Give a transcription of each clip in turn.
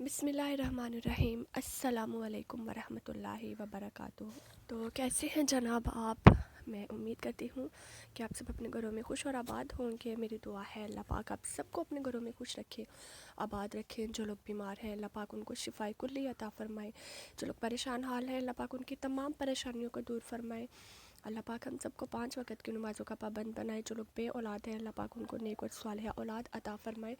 بسم اللہ الرحمن الرحیم، السلام علیکم ورحمۃ اللہ وبرکاتہ۔ تو کیسے ہیں جناب آپ؟ میں امید کرتی ہوں کہ آپ سب اپنے گھروں میں خوش اور آباد ہوں گے۔ میری دعا ہے اللہ پاک آپ سب کو اپنے گھروں میں خوش رکھے، آباد رکھیں۔ جو لوگ بیمار ہیں اللہ پاک ان کو شفائے کلی عطا فرمائے، جو لوگ پریشان حال ہیں اللہ پاک ان کی تمام پریشانیوں کو دور فرمائے۔ اللہ پاک ہم سب کو 5 وقت کی نمازوں کا پابند بنائے۔ جو لوگ بے اولاد ہیں اللہ پاک ان کو نیک اور صالحہ اولاد عطا فرمائے۔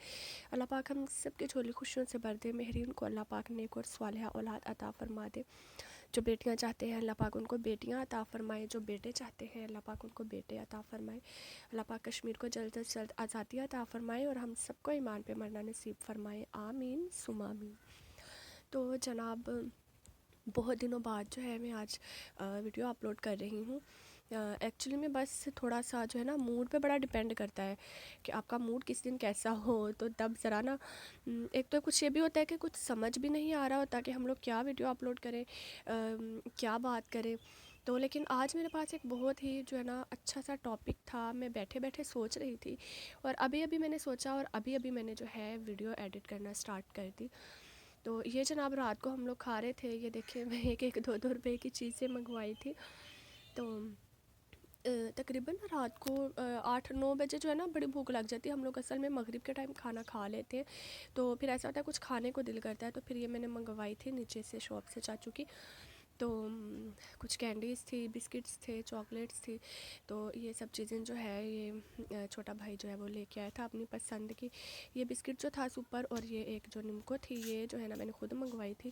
اللہ پاک ہم سب کے جھولی خوشیوں سے بھر دے، مہرین کو اللہ پاک نیک اور صالحہ اولاد عطا فرما دے۔ جو بیٹیاں چاہتے ہیں اللہ پاک ان کو بیٹیاں عطا فرمائے، جو بیٹے چاہتے ہیں اللہ پاک ان کو بیٹے عطا فرمائے۔ اللہ پاک کشمیر کو جلد از جلد آزادی عطا فرمائے اور ہم سب کو ایمان پہ مرنا نصیب فرمائے، آمین ثم آمین۔ تو جناب، بہت دنوں بعد جو ہے میں آج ویڈیو اپلوڈ کر رہی ہوں۔ ایکچولی میں بس تھوڑا سا جو ہے نا موڈ پہ بڑا ڈیپینڈ کرتا ہے کہ آپ کا موڈ کس دن کیسا ہو، تو تب ذرا نا ایک تو کچھ یہ بھی ہوتا ہے کہ کچھ سمجھ بھی نہیں آ رہا ہوتا کہ ہم لوگ کیا ویڈیو اپلوڈ کریں، کیا بات کریں۔ تو لیکن آج میرے پاس ایک بہت ہی جو ہے نا اچھا سا ٹاپک تھا، میں بیٹھے بیٹھے سوچ رہی تھی اور ابھی میں نے سوچا اور ابھی میں نے جو ہے ویڈیو ایڈٹ کرنا سٹارٹ کر دی۔ تو یہ جناب رات کو ہم لوگ کھا رہے تھے، یہ دیکھیں میں ایک 2 روپے کی چیزیں منگوائی تھی۔ تو تقریباً رات کو 8-9 بجے جو ہے نا بڑی بھوک لگ جاتی ہے، ہم لوگ اصل میں مغرب کے ٹائم کھانا کھا لیتے ہیں، تو پھر ایسا ہوتا ہے کچھ کھانے کو دل کرتا ہے۔ تو پھر یہ میں نے منگوائی تھی نیچے سے شاپ سے چاچو کی، تو کچھ کینڈیز تھی، بسکٹس تھے، چاکلیٹس تھی۔ تو یہ سب چیزیں جو ہے یہ چھوٹا بھائی جو ہے وہ لے کے آیا تھا اپنی پسند کی۔ یہ بسکٹ جو تھا سپر اور یہ ایک جو نمکو تھی یہ جو ہے نا میں نے خود منگوائی تھی،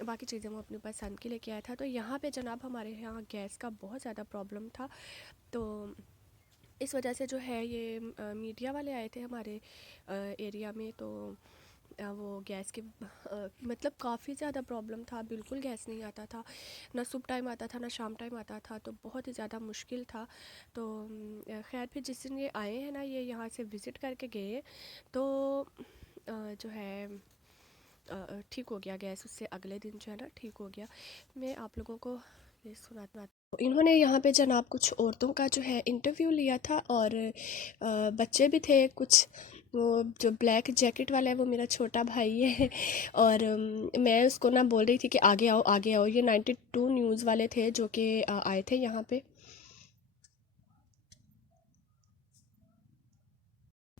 باقی چیزیں وہ اپنی پسند کی لے کے آیا تھا۔ تو یہاں پہ جناب ہمارے یہاں گیس کا بہت زیادہ پرابلم تھا، تو اس وجہ سے جو ہے یہ میڈیا والے آئے تھے ہمارے ایریا میں، تو وہ گیس کے مطلب کافی زیادہ پرابلم تھا، بالکل گیس نہیں آتا تھا، نہ صبح ٹائم آتا تھا نہ شام ٹائم آتا تھا، تو بہت ہی زیادہ مشکل تھا۔ تو خیر پھر جس دن یہ آئے ہیں نا، یہ یہاں سے وزٹ کر کے گئے، تو جو ہے ٹھیک ہو گیا گیس، اس سے اگلے دن جو ہے نا ٹھیک ہو گیا۔ میں آپ لوگوں کو یہ سناتی ہوں۔ انہوں نے یہاں پہ جناب کچھ عورتوں کا جو ہے انٹرویو لیا تھا اور بچے بھی تھے کچھ۔ وہ جو بلیک جیکٹ والا ہے وہ میرا چھوٹا بھائی ہے، اور میں اس کو نہ بول رہی تھی کہ آگے آؤ آگے آؤ۔ یہ 92 نیوز والے تھے جو کہ آئے تھے یہاں پہ،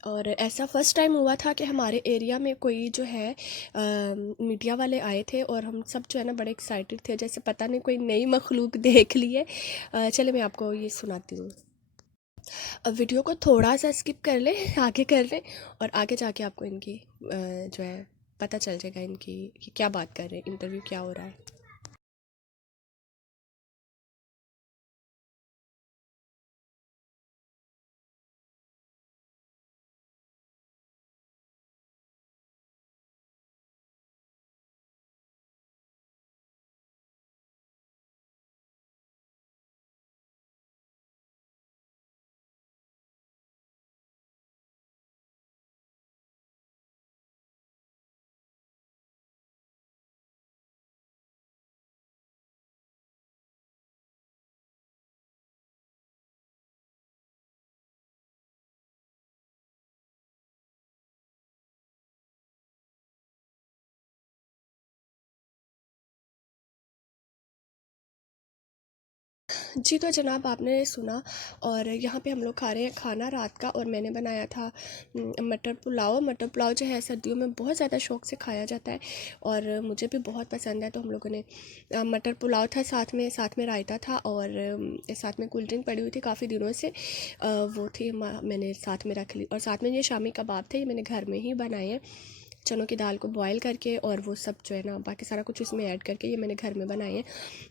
اور ایسا فرسٹ ٹائم ہوا تھا کہ ہمارے ایریا میں کوئی جو ہے میڈیا والے آئے تھے، اور ہم سب جو ہے نا بڑے ایکسائٹڈ تھے، جیسے پتہ نہیں کوئی نئی مخلوق دیکھ لی ہے۔ چلے میں آپ کو یہ سناتی ہوں۔ اب ویڈیو کو تھوڑا سا اسکپ کر لیں، آگے کر لیں، اور آگے جا کے آپ کو ان کی جو ہے پتہ چل جائے گا ان کی کہ کیا بات کر رہے ہیں، انٹرویو کیا ہو رہا ہے۔ جی تو جناب آپ نے سنا، اور یہاں پہ ہم لوگ کھا رہے ہیں کھانا رات کا، اور میں نے بنایا تھا مٹر پلاؤ۔ مٹر پلاؤ جو ہے سردیوں میں بہت زیادہ شوق سے کھایا جاتا ہے اور مجھے بھی بہت پسند ہے، تو ہم لوگوں نے مٹر پلاؤ تھا، ساتھ میں رائتا تھا، اور ساتھ میں کولڈ ڈرنک پڑی ہوئی تھی کافی دنوں سے، وہ تھی میں نے ساتھ میں رکھ لی، اور ساتھ میں یہ شامی کباب تھے، یہ میں نے گھر میں ہی بنائے ہیں، چنوں کی دال کو بوائل کر کے، اور وہ سب جو ہے نا باقی سارا کچھ اس میں ایڈ کر کے یہ میں نے گھر میں بنائے ہیں۔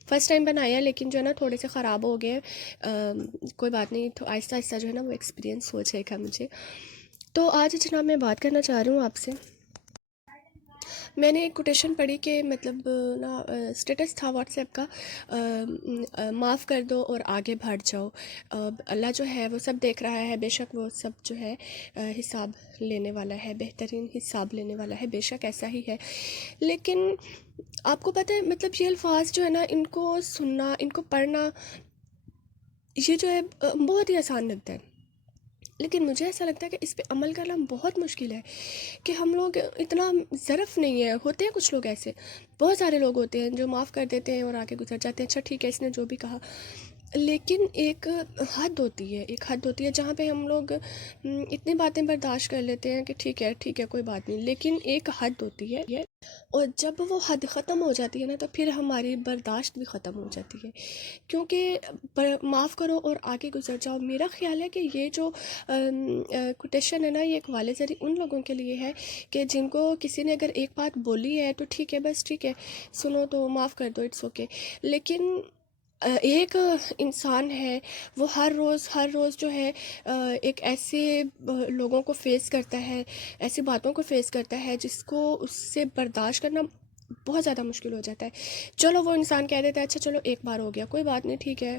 فرسٹ ٹائم بنایا ہے لیکن جو ہے نا تھوڑے سے خراب ہو گئے، کوئی بات نہیں، تو آہستہ آہستہ جو ہے نا وہ ایکسپیرینس ہو جائے گا مجھے۔ تو آج جناب میں بات کرنا چاہ رہی ہوں آپ سے، میں نے ایک کوٹیشن پڑھی کہ مطلب نا اسٹیٹس تھا واٹس ایپ کا، معاف کر دو اور آگے بڑھ جاؤ، اللہ جو ہے وہ سب دیکھ رہا ہے، بے شک وہ سب جو ہے حساب لینے والا ہے، بہترین حساب لینے والا ہے، بے شک ایسا ہی ہے۔ لیکن آپ کو پتہ ہے مطلب یہ الفاظ جو ہے نا ان کو سننا، ان کو پڑھنا، یہ جو ہے بہت ہی آسان لگتا ہے، لیکن مجھے ایسا لگتا ہے کہ اس پہ عمل کرنا بہت مشکل ہے، کہ ہم لوگ اتنا ظرف نہیں ہے. ہوتے ہیں کچھ لوگ ایسے، بہت سارے لوگ ہوتے ہیں جو معاف کر دیتے ہیں اور آگے گزر جاتے ہیں. اچھا ٹھیک ہے، اس نے جو بھی کہا، لیکن ایک حد ہوتی ہے، ایک حد ہوتی ہے جہاں پہ ہم لوگ اتنی باتیں برداشت کر لیتے ہیں کہ ٹھیک ہے کوئی بات نہیں. لیکن ایک حد ہوتی ہے، اور جب وہ حد ختم ہو جاتی ہے نا، تو پھر ہماری برداشت بھی ختم ہو جاتی ہے. کیونکہ معاف کرو اور آگے گزر جاؤ، میرا خیال ہے کہ یہ جو کوٹیشن ہے نا، یہ ایک والے ذریعے ان لوگوں کے لیے ہے کہ جن کو کسی نے اگر ایک بات بولی ہے تو ٹھیک ہے، بس ٹھیک ہے، سنو تو معاف کر دو، اٹس اوکے. لیکن ایک انسان ہے، وہ ہر روز جو ہے ایک ایسے لوگوں کو فیس کرتا ہے، ایسی باتوں کو فیس کرتا ہے جس کو اس سے برداشت کرنا بہت زیادہ مشکل ہو جاتا ہے. چلو وہ انسان کہہ دیتا ہے اچھا چلو ایک بار ہو گیا کوئی بات نہیں، ٹھیک ہے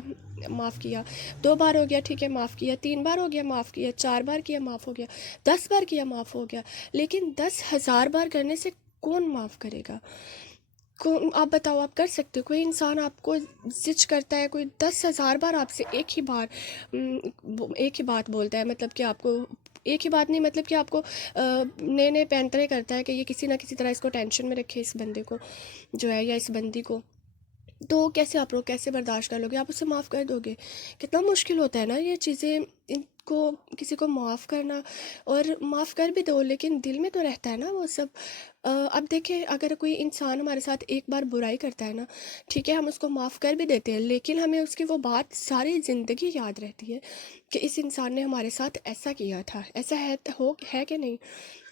معاف کیا. 2 بار ہو گیا، ٹھیک ہے معاف کیا. 3 بار ہو گیا، معاف کیا. 4 بار کیا، معاف ہو گیا. 10 بار کیا، معاف ہو گیا. لیکن 10,000 بار کرنے سے کون معاف کرے گا؟ آپ بتاؤ، آپ کر سکتے ہو؟ کوئی انسان آپ کو زج کرتا ہے، کوئی 10,000 بار آپ سے ایک ہی بات بولتا ہے، مطلب کہ آپ کو ایک ہی بات نہیں، مطلب کہ آپ کو نئے نئے پینترے کرتا ہے کہ یہ کسی نہ کسی طرح اس کو ٹینشن میں رکھے، اس بندے کو جو ہے یا اس بندی کو. تو کیسے آپ لوگ کیسے برداشت کر لو گے؟ آپ اسے معاف کر دو گے؟ کتنا مشکل ہوتا ہے نا یہ چیزیں، ان کو کسی کو معاف کرنا. اور معاف کر بھی دو لیکن دل میں تو رہتا ہے نا وہ سب. اب دیکھیں، اگر کوئی انسان ہمارے ساتھ ایک بار برائی کرتا ہے نا، ٹھیک ہے ہم اس کو معاف کر بھی دیتے ہیں، لیکن ہمیں اس کی وہ بات ساری زندگی یاد رہتی ہے کہ اس انسان نے ہمارے ساتھ ایسا کیا تھا. ایسا ہے کہ نہیں؟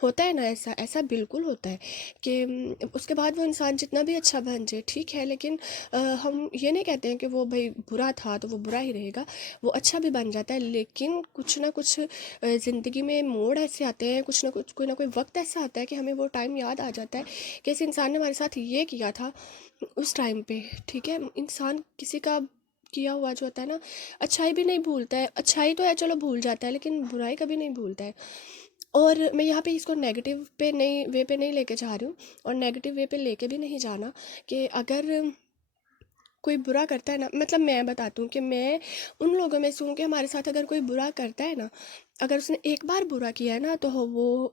ہوتا ہے نا ایسا بالکل ہوتا ہے کہ اس کے بعد وہ انسان جتنا بھی اچھا بن جائے ٹھیک ہے، لیکن ہم یہ نہیں کہتے ہیں کہ وہ بھائی برا تھا تو وہ برا ہی رہے گا، وہ اچھا بھی بن جاتا ہے. لیکن کچھ نہ کچھ زندگی میں موڑ ایسے آتے ہیں، کچھ نہ کوئی وقت ایسا آتا ہے کہ ہمیں وہ ٹائم یاد آ جاتا ہے کہ اس انسان نے ہمارے ساتھ یہ کیا تھا اس ٹائم پہ. ٹھیک ہے، انسان کسی کا کیا ہوا جو ہوتا ہے نا، اچھائی بھی نہیں بھولتا ہے. اچھائی تو ہے چلو بھول جاتا ہے، لیکن برائی کبھی نہیں بھولتا ہے. اور میں یہاں پہ اس کو نیگیٹو وے پہ نہیں لے کے جا رہی ہوں، اور نیگیٹو وے پہ لے کے بھی نہیں جانا. کہ اگر کوئی برا کرتا ہے نا، مطلب میں بتاتی ہوں کہ میں ان لوگوں میں سے ہوں کہ ہمارے ساتھ اگر کوئی برا کرتا ہے نا، اگر اس نے ایک بار برا کیا ہے نا، تو وہ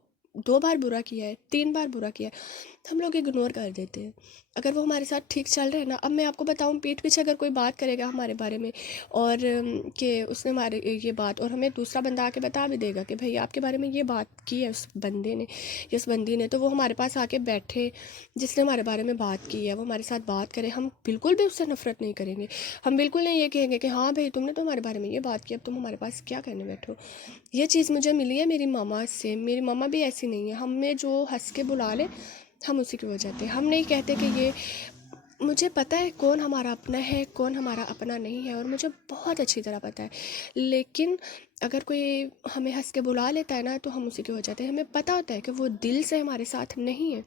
2 بار برا کیا ہے، 3 بار برا کیا ہے، ہم لوگ اگنور کر دیتے ہیں. اگر وہ ہمارے ساتھ ٹھیک چل رہے ہیں نا، اب میں آپ کو بتاؤں، پیٹھ پیچھے اگر کوئی بات کرے گا ہمارے بارے میں، اور کہ اس نے ہمارے یہ بات، اور ہمیں دوسرا بندہ آ کے بتا بھی دے گا کہ بھائی آپ کے بارے میں یہ بات کی ہے اس بندے نے یا اس بندی نے، تو وہ ہمارے پاس آ کے بیٹھے، جس نے ہمارے بارے میں بات کی ہے وہ ہمارے ساتھ بات کرے، ہم بالکل بھی اس سے نفرت نہیں کریں گے. ہم بالکل نہیں یہ کہیں گے کہ ہاں بھائی تم نے تو ہمارے بارے میں یہ بات کی، اب تم ہمارے پاس کیا کرنے بیٹھو. یہ چیز مجھے ملی ہے میری ماما سے. میری ماما بھی ایسی نہیں ہے، ہمیں جو ہنس کے بلا لے ہم اسی کی وجہ سے. ہم نہیں کہتے کہ یہ، مجھے پتہ ہے کون ہمارا اپنا ہے کون ہمارا اپنا نہیں ہے، اور مجھے بہت اچھی طرح پتہ ہے. لیکن اگر کوئی ہمیں ہنس کے بلا لیتا ہے نا، تو ہم اسی کی وجہ سے، ہمیں پتہ ہوتا ہے کہ وہ دل سے ہمارے ساتھ نہیں ہے،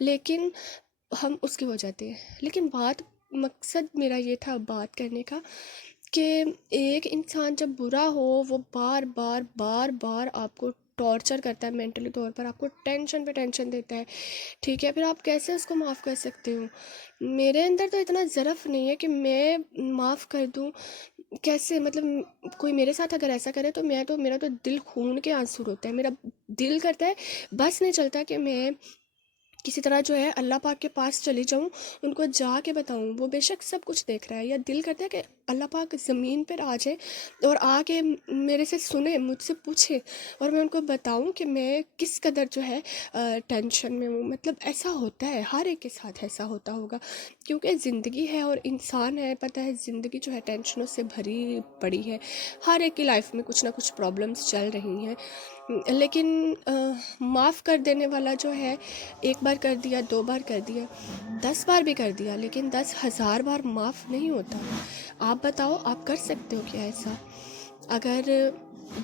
لیکن ہم اس کی وجہ سے. لیکن مقصد میرا یہ تھا بات کرنے کا کہ ایک انسان جب برا ہو، وہ بار بار بار بار آپ کو ٹارچر کرتا ہے، مینٹلی طور پر آپ کو ٹینشن پہ ٹینشن دیتا ہے. ٹھیک ہے، پھر آپ کیسے اس کو معاف کر سکتے ہو؟ میرے اندر تو اتنا ظرف نہیں ہے کہ میں معاف کر دوں. کیسے؟ مطلب کوئی میرے ساتھ اگر ایسا کرے تو میرا تو دل خون کے آنسو ہوتا ہے، میرا دل کرتا ہے، بس نہیں چلتا کہ میں کسی طرح جو ہے اللہ پاک کے پاس چلی جاؤں، ان کو جا کے بتاؤں. وہ بے شک سب کچھ دیکھ رہا ہے، یا دل کرتا ہے کہ اللہ پاک زمین پر آ جائے اور آ کے میرے سے سنے، مجھ سے پوچھے، اور میں ان کو بتاؤں کہ میں کس قدر جو ہے ٹینشن میں ہوں. مطلب ایسا ہوتا ہے، ہر ایک کے ساتھ ایسا ہوتا ہوگا، کیونکہ زندگی ہے اور انسان ہے. پتہ ہے زندگی جو ہے ٹینشنوں سے بھری پڑی ہے، ہر ایک کی لائف میں کچھ نہ کچھ پرابلمس چل رہی ہیں. لیکن معاف کر دینے والا جو ہے، ایک بار کر دیا، 2 بار کر دیا، 10 بار بھی کر دیا، لیکن 10,000 بار معاف نہیں ہوتا. آپ بتاؤ، آپ کر سکتے ہو کیا ایسا؟ اگر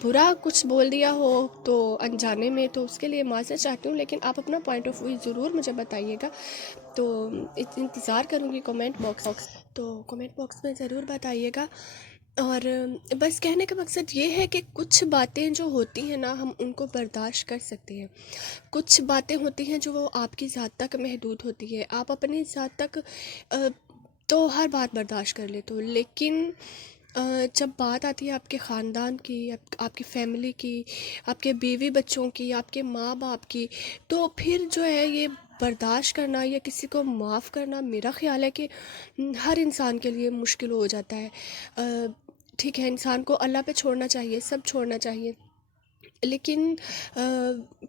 برا کچھ بول دیا ہو تو انجانے میں، تو اس کے لیے معذرت چاہتی ہوں، لیکن آپ اپنا پوائنٹ آف ویو ضرور مجھے بتائیے گا. تو انتظار کروں گی کمنٹ باکس میں ضرور بتائیے گا. اور بس کہنے کا مقصد یہ ہے کہ کچھ باتیں جو ہوتی ہیں نا، ہم ان کو برداشت کر سکتے ہیں. کچھ باتیں ہوتی ہیں جو وہ آپ کی ذات تک محدود ہوتی ہے، آپ اپنی ذات تک تو ہر بات برداشت کر لیتے ہو، لیکن جب بات آتی ہے آپ کے خاندان کی، آپ کی فیملی کی، آپ کے بیوی بچوں کی، آپ کے ماں باپ کی، تو پھر جو ہے یہ برداشت کرنا یا کسی کو معاف کرنا، میرا خیال ہے کہ ہر انسان کے لیے مشکل ہو جاتا ہے۔ ٹھیک ہے، انسان کو اللہ پہ چھوڑنا چاہیے، سب چھوڑنا چاہیے، لیکن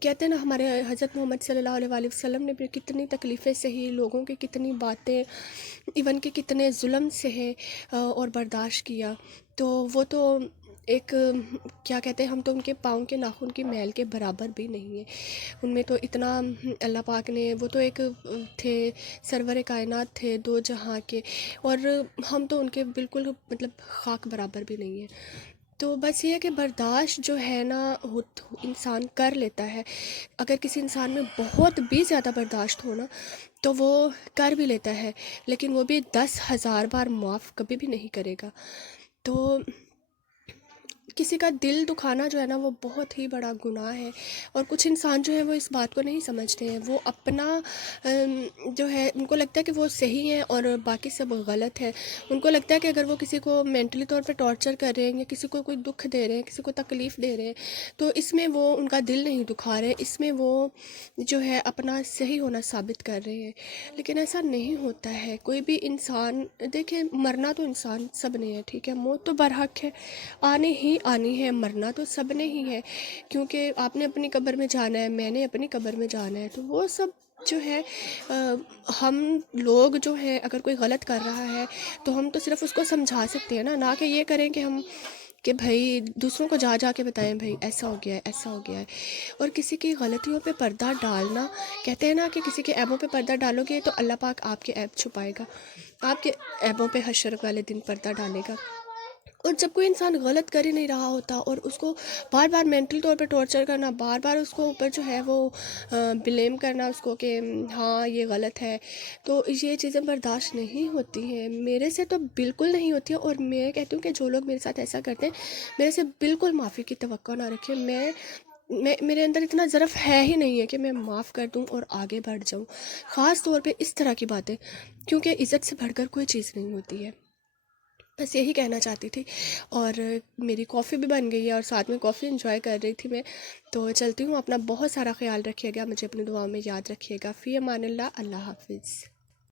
کہتے ہیں نا، ہمارے حضرت محمد صلی اللہ علیہ وآلہ وسلم نے بھی کتنی تکلیفیں سہی، لوگوں کی کتنی باتیں، ایون کہ کتنے ظلم سہے اور برداشت کیا، تو وہ تو ایک کیا کہتے ہیں، ہم تو ان کے پاؤں کے ناخن کی میل کے برابر بھی نہیں ہیں۔ ان میں تو اتنا اللہ پاک نے، وہ تو ایک تھے، سرور کائنات تھے، دو جہاں کے، اور ہم تو ان کے بالکل مطلب خاک برابر بھی نہیں ہیں۔ تو بس یہ ہے کہ برداشت جو ہے نا، انسان کر لیتا ہے۔ اگر کسی انسان میں بہت بھی زیادہ برداشت ہو نا، تو وہ کر بھی لیتا ہے، لیکن وہ بھی 10,000 بار معاف کبھی بھی نہیں کرے گا۔ تو کسی کا دل دکھانا جو ہے نا، وہ بہت ہی بڑا گناہ ہے، اور کچھ انسان جو ہے وہ اس بات کو نہیں سمجھتے ہیں۔ وہ اپنا جو ہے، ان کو لگتا ہے کہ وہ صحیح ہیں اور باقی سب غلط ہے۔ ان کو لگتا ہے کہ اگر وہ کسی کو مینٹلی طور پہ ٹارچر کر رہے ہیں، یا کسی کو کوئی دکھ دے رہے ہیں، کسی کو تکلیف دے رہے ہیں، تو اس میں وہ ان کا دل نہیں دکھا رہے، اس میں وہ جو ہے اپنا صحیح ہونا ثابت کر رہے ہیں۔ لیکن ایسا نہیں ہوتا ہے۔ کوئی بھی انسان، دیکھیں، مرنا تو انسان سب نے ہے، ٹھیک ہے، موت تو برحق ہے، آنے ہی آنی ہے، مرنا تو سب نے ہی ہے، کیونکہ آپ نے اپنی قبر میں جانا ہے، میں نے اپنی قبر میں جانا ہے۔ تو وہ سب جو ہے، ہم لوگ جو ہیں، اگر کوئی غلط کر رہا ہے تو ہم تو صرف اس کو سمجھا سکتے ہیں نا، نہ کہ یہ کریں کہ ہم کہ بھائی دوسروں کو جا جا کے بتائیں بھائی ایسا ہو گیا ہے، ایسا ہو گیا ہے۔ اور کسی کی غلطیوں پہ پردہ ڈالنا، کہتے ہیں نا کہ کسی کے عیبوں پہ پردہ ڈالو گے تو اللہ پاک آپ کے عیب چھپائے گا، آپ کے عیبوں پہ حشر والے دن پردہ ڈالے گا۔ اور جب کوئی انسان غلط کر ہی نہیں رہا ہوتا، اور اس کو بار بار مینٹل طور پہ ٹارچر کرنا، بار بار اس کو اوپر جو ہے وہ بلیم کرنا اس کو کہ ہاں یہ غلط ہے، تو یہ چیزیں برداشت نہیں ہوتی ہیں، میرے سے تو بالکل نہیں ہوتی ہیں۔ اور میں کہتی ہوں کہ جو لوگ میرے ساتھ ایسا کرتے ہیں، میرے سے بالکل معافی کی توقع نہ رکھیں۔ میرے اندر اتنا ظرف ہے ہی نہیں ہے کہ میں معاف کر دوں اور آگے بڑھ جاؤں، خاص طور پہ اس طرح کی باتیں، کیونکہ عزت سے بڑھ کر کوئی چیز نہیں ہوتی ہے۔ بس یہی کہنا چاہتی تھی، اور میری کافی بھی بن گئی ہے، اور ساتھ میں کافی انجوائے کر رہی تھی میں، تو چلتی ہوں۔ اپنا بہت سارا خیال رکھیے گا، مجھے اپنی دعاؤں میں یاد رکھیے گا۔ فی امان اللہ، اللہ حافظ۔